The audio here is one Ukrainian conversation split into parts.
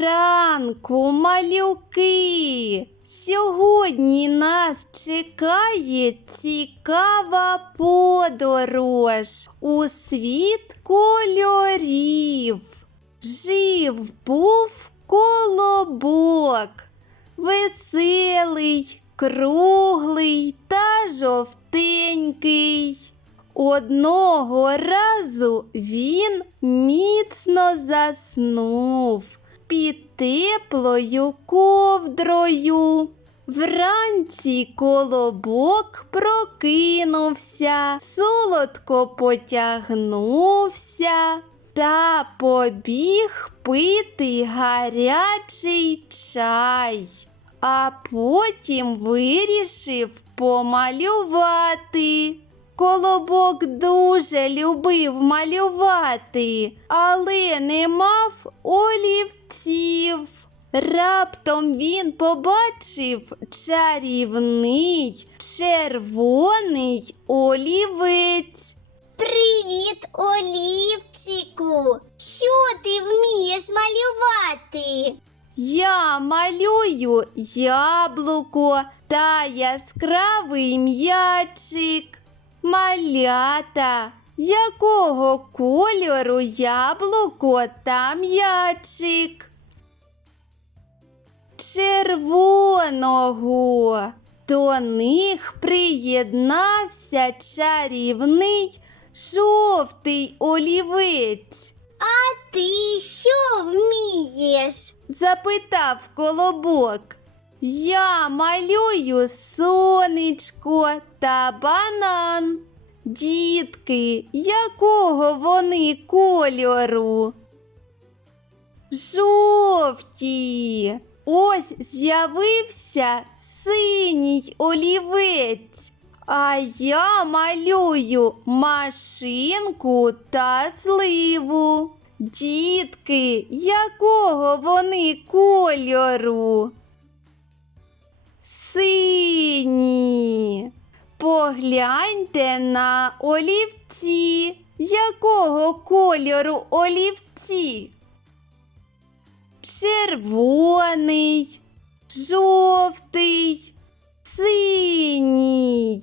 ранку, малюки! Сьогодні нас чекає цікава подорож у світ кольорів. Жив був колобок, веселий, круглий та жовтенький. Одного разу він міцно заснув під теплою ковдрою. Вранці колобок прокинувся, солодко потягнувся та побіг пити гарячий чай, а потім вирішив помалювати. Колобок дуже любив малювати, але не мав олівців. Раптом він побачив чарівний червоний олівець. Привіт, Олівчику! Що ти вмієш малювати? Я малюю яблуко та яскравий м'ячик. Малята, якого кольору яблуко та м'ячик? Червоного. До них приєднався чарівний жовтий олівець. А ти що вмієш? запитав колобок. Я малюю сонечко та банан. Дітки, якого вони кольору? Жовті. Ось з'явився синій олівець. А я малюю машинку та сливу. Дітки, якого вони кольору? Сині. Погляньте на олівці. Якого кольору олівці? Червоний, жовтий, синій.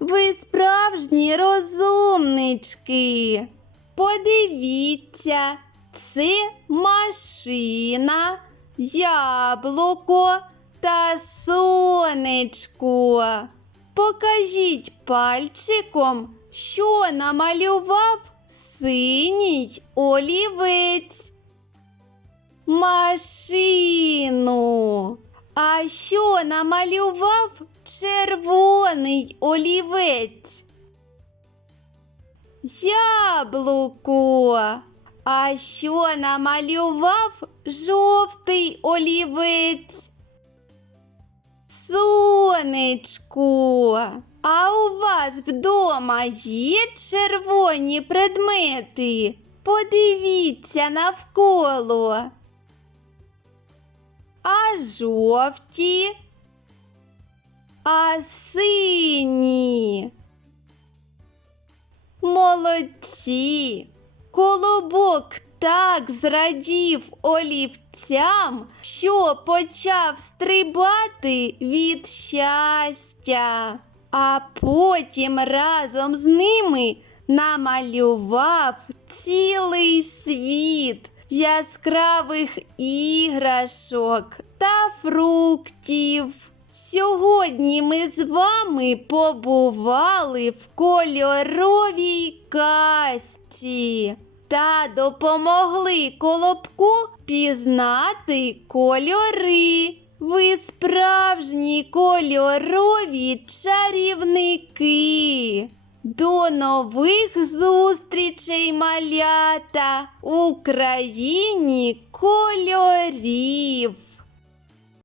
Ви справжні розумнички. Подивіться, це машина, яблуко та сонечко. Покажіть пальчиком, що намалював синій олівець. Машину. А що намалював червоний олівець? Яблуко. А що намалював жовтий олівець? Сонечко. А у вас вдома є червоні предмети? Подивіться навколо. А жовті? А сині? Молодці! Колобок так зрадів олівцям, що почав стрибати від щастя, а потім разом з ними намалював цілий світ яскравих іграшок та фруктів. Сьогодні ми з вами побували в кольоровій касті та допомогли колобку пізнати кольори. Ви справжні кольорові чарівники. До нових зустрічей, малята, Україні країні кольорів.